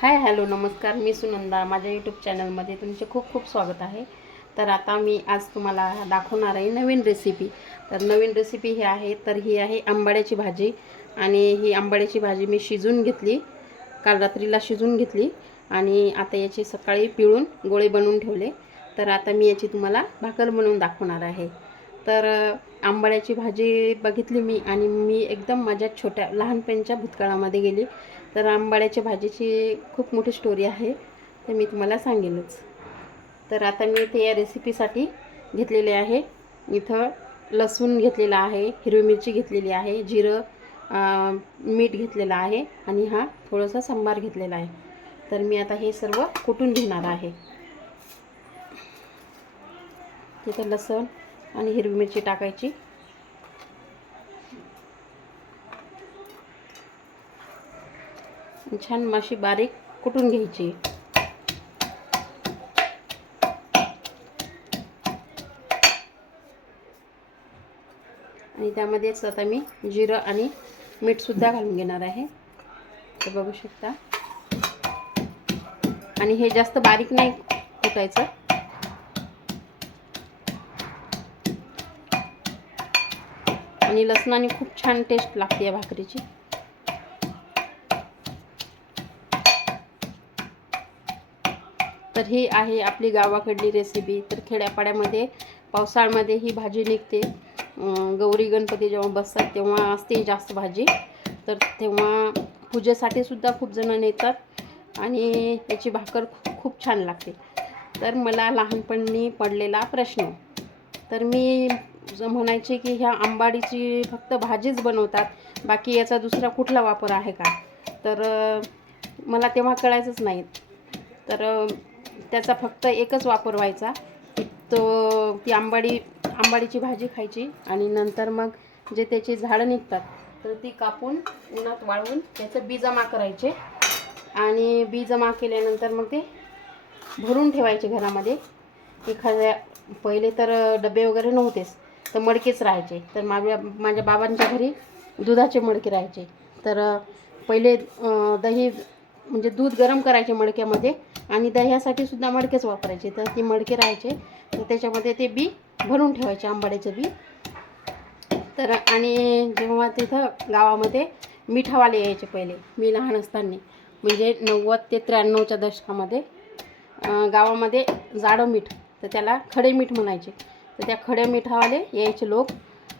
Hi hello नमस्कार. मी सुनंदा. माझ्या YouTube चॅनलमध्ये तुमचे खूप खूप स्वागत आहे. तर आता मी आज तुम्हाला दाखवणार आहे नवीन रेसिपी तर नवीन रेसिपी ही आहे. तर ही आहे आंबाड्याची भाजी. आणि ही आंबाड्याची भाजी मी शिजून घेतली. काल रात्रीला शिजून घेतली. आणि आता याची सकाळी पिळून गोळे बनवून ठेवले. तर आता मी याची तुम्हाला भाकर बनवून दाखवणार आहे. तर आंबाड्याची भाजी बघितली मी. आणि मी एकदम माझ्या छोट्या लहानपणीच्या भूतकाळामध्ये गेली. तर आंबाड्याच्या भाजीची खूप मोठी स्टोरी आहे. तर मी तुम्हाला सांगेनच तर आता मी ते या रेसिपीसाठी घेतलेले आहे. इथं लसूण घेतलेला आहे हिरवी मिरची घेतलेली आहे जिरं मीठ घेतलेलं आहे आणि हा थोडासा सांबार घेतलेला आहे. तर मी आता हे सर्व कुटून घेणार आहे. तिथं लसूण आणि हिरवी मिरची टाकायची. छान माशी बारीक कुटून घ्यायची. आणि त्यामध्येच आता मी जिरं आणि मीठसुद्धा घालून घेणार आहे. ते बघू शकता. आणि हे जास्त बारीक नाही कुटायचं आणि लसणाने खूप छान टेस्ट लागते या भाकरीची. तर ही आहे आपली गावाकडली रेसिपी तर खेड्यापाड्यामध्ये पावसाळ्यामध्ये ही भाजी निघते. गौरी गणपती जेव्हा बसतात तेव्हा असते जास्त भाजी. तर तेव्हा पूजेसाठी सुद्धा खूप जण नेतात आणि याची भाकर खूप छान लागते. तर मला लहानपणी पडलेला प्रश्न. तर मी म्हणायचे की ह्या आंबाडीची फक्त भाजीच बनवतात बाकी याचा दुसरा कुठला वापर आहे का? तर मला तेव्हा कळायचंच नाही. तर त्याचा फक्त एकच वापर व्हायचा तो ती आंबाडी आंबाडीची भाजी खायची आणि नंतर मग जे त्याची झाडं निघतात तर ती कापून उन्हात वाळवून त्याचं बी जमा करायचे. आणि बी जमा केल्यानंतर मग ते भरून ठेवायचे घरामध्ये. एखाद्या पहिले तर डबे वगैरे नव्हतेच तर मडकेच राहायचे. तर माझ्या माझ्या बाबांच्या घरी दुधाचे मडके राहायचे. तर पहिले दही म्हणजे दूध गरम करायचे मडक्यामध्ये आणि दह्यासाठी सुद्धा मडकेच वापरायचे. तर ती मडके राहायचे. तर त्याच्यामध्ये ते बी भरून ठेवायचे आंबाड्याचं बी. तर आणि जेव्हा तिथं गावामध्ये मिठावाले यायचे पहिले मी लहान असताना म्हणजे नव्वद ते त्र्याण्णवच्या दशकामध्ये गावामध्ये जाडं मीठ तर त्याला खडे मीठ म्हणायचे. तर त्या खडे मिठावाले यायचे लोक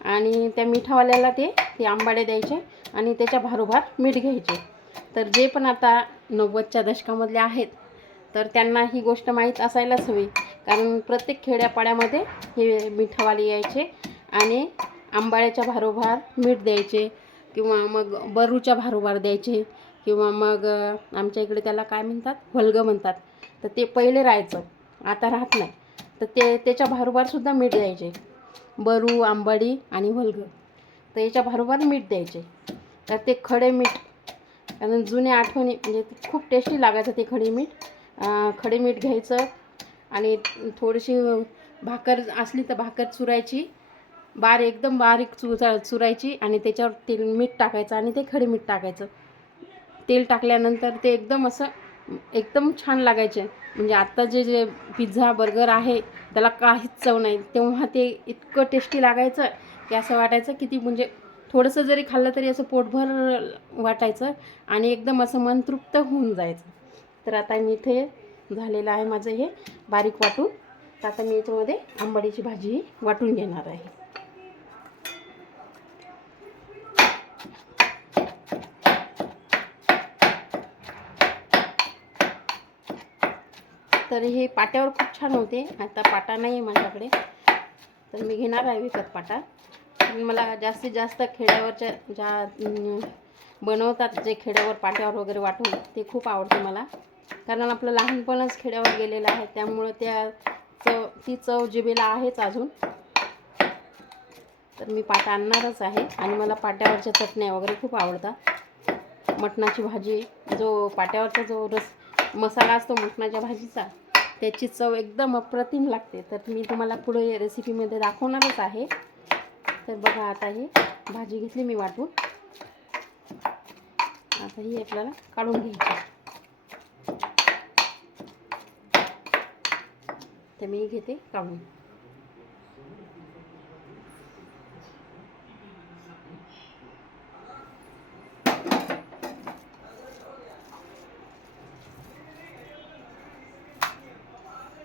आणि त्या मिठावाल्याला ते ते आंबाडे द्यायचे आणि त्याच्या भारोभार मीठ घ्यायचे. तर जे पण आता नव्वदच्या दशकामधले आहेत तर त्यांना ही गोष्ट माहीत असायलाच हवी. कारण प्रत्येक खेड्यापाड्यामध्ये हे मिठावाले यायचे आणि आंबाड्याच्या भारोभार मीठ द्यायचे किंवा मग बरूच्या भारोभार द्यायचे किंवा मग आमच्या इकडे त्याला काय म्हणतात? हलगं म्हणतात. तर ते पहिले राहायचं आता राहत नाही. तर ते त्याच्या भारोभारसुद्धा मीठ द्यायचे. बरू आंबाडी आणि हलगं तर याच्या भारोभार मीठ द्यायचे. तर ते खडे मीठ कारण जुन्या आठवणी म्हणजे खूप टेस्टी लागायचं ते खडी मीठ. खडी मीठ घ्यायचं आणि थोडीशी भाकर असली तर भाकर चुरायची. बार एकदम बारीक चु चुरायची आणि त्याच्यावर तेल मीठ टाकायचं आणि ते खडे मीठ टाकायचं. तेल टाकल्यानंतर ते एकदम असं एकदम छान लागायचे. म्हणजे आत्ता जे जे पिझ्झा बर्गर आहे त्याला काहीच चव नाही. तेव्हा ते इतकं टेस्टी लागायचं की असं वाटायचं की ती म्हणजे थोडंसं जरी खाल्लं तरी असं पोटभर वाटायचं आणि एकदम असं मन तृप्त होऊन जायचं. तर आता मी इथे झालेलं आहे माझं हे बारीक वाटून. तर आता मी याच्यामध्ये आंबाडीची भाजी वाटून घेणार आहे. तर हे पाट्यावर खूप छान होते. आता पाटा नाही आहे माझ्याकडे. तर मी घेणार आहे विकत पाटा. मला जास्तीत जास्त खेड्यावरच्या ज्या बनवतात जे खेड्यावर पाट्यावर वगैरे वाटून ते खूप आवडते मला. कारण आपलं लहानपणच खेड्यावर गेलेलं आहे त्यामुळं त्या चव ती चव जिबेला आहेच अजून. तर मी पाटा आणणारच आहे आणि मला पाट्यावरच्या चटण्या वगैरे खूप आवडतात. मटणाची भाजी जो पाट्यावरचा जो रस मसाला असतो मटणाच्या भाजीचा त्याची चव एकदम अप्रतिम लागते. तर मी तुम्हाला पुढे रेसिपीमध्ये दाखवणारच आहे. तर बघा आता ही भाजी घेतली मी वाटून. आता ही आपल्याला काढून घ्यायची. तर मी घेते काढून.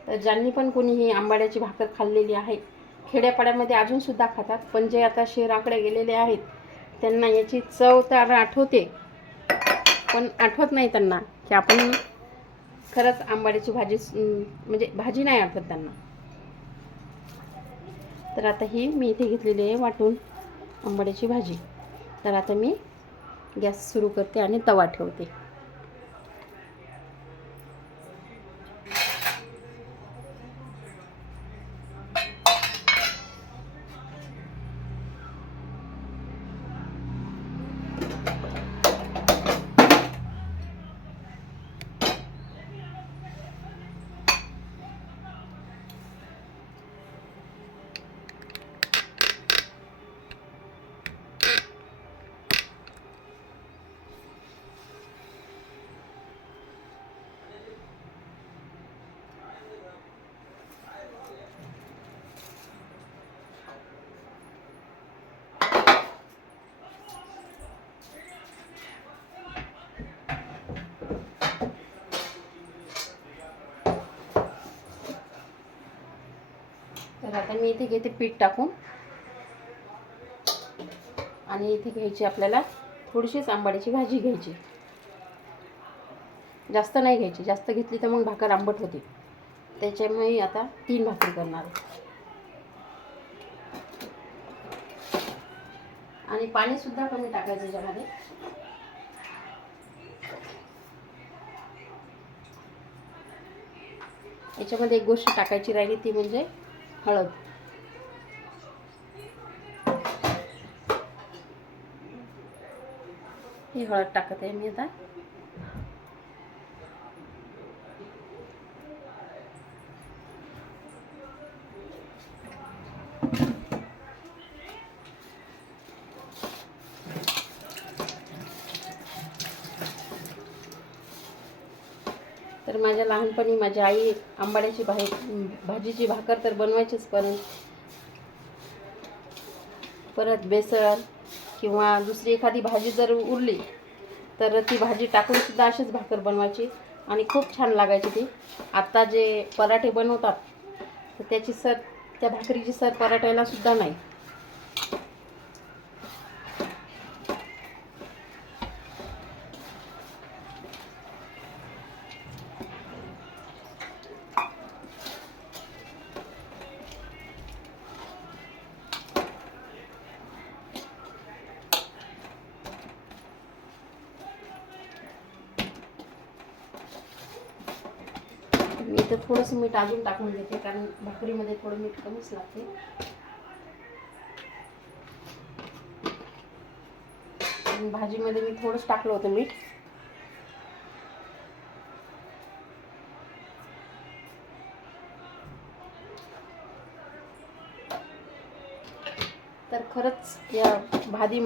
तर ज्यांनी पण कोणी ही आंबाड्याची भाकर खाल्लेली आहे खेड्यापाड्यामध्ये अजूनसुद्धा खातात. पण जे आता शहराकडे गेलेले आहेत त्यांना याची चव तर आठवते. पण आठवत नाही त्यांना की आपण खरंच आंबाड्याची भाजी म्हणजे भाजी नाही आठवत त्यांना. तर आता ही मी इथे घेतलेली आहे वाटून आंबाड्याची भाजी. तर आता मी गॅस सुरू करते आणि तवा ठेवते. तर आता मी इथे घेते पीठ टाकून. आणि इथे घ्यायची आपल्याला थोडीशीच आंबाड्याची भाजी घ्यायची. जास्त नाही घ्यायची जास्त घेतली तर मग भाकर आंबट होते. त्याच्यामुळे आता तीन भाकरी करणार आणि पाणीसुद्धा कमी टाकायचं याच्यामध्ये. याच्यामध्ये एक गोष्ट टाकायची राहिली ती म्हणजे हळद ही हळद टाकत आहे मी आता तर माझ्या लहानपणी माझी आई आंबाड्याची भाई भाजीची भाकर तर बनवायचीच पण परत बेसन किंवा दुसरी एखादी भाजी जर उरली तर ती भाजी टाकूनसुद्धा अशीच भाकर बनवायची आणि खूप छान लागायची ती. आत्ता जे पराठे बनवतात तर त्याची सर त्या भाकरीची सर पराठ्याला सुद्धा नाही. इथं तर थोडंसं मीठ अजून टाकून देते कारण भाकरीमध्ये थोडं मीठ कमीच लागते. भाजीमध्ये मी थोडंच टाकलं होतं मीठ. तर खरंच या भाजी